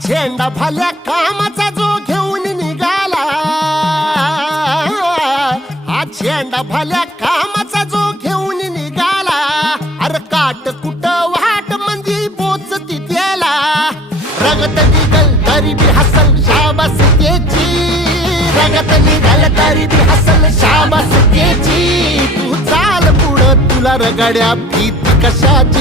झेंडा भाल्या कामाचा जो घेऊन निघाला, हा झेंडा भाल्या कामाचा जो घेऊन निघाला, अरे काट कुट वाट मंदी बोचती त्याला, रगत निघल तरी बी हसल शाबास त्याची, रगत निघल तरी बी हसल शाबास त्याची. तू चाल पुढं तुला रगड्या भीती कशाची.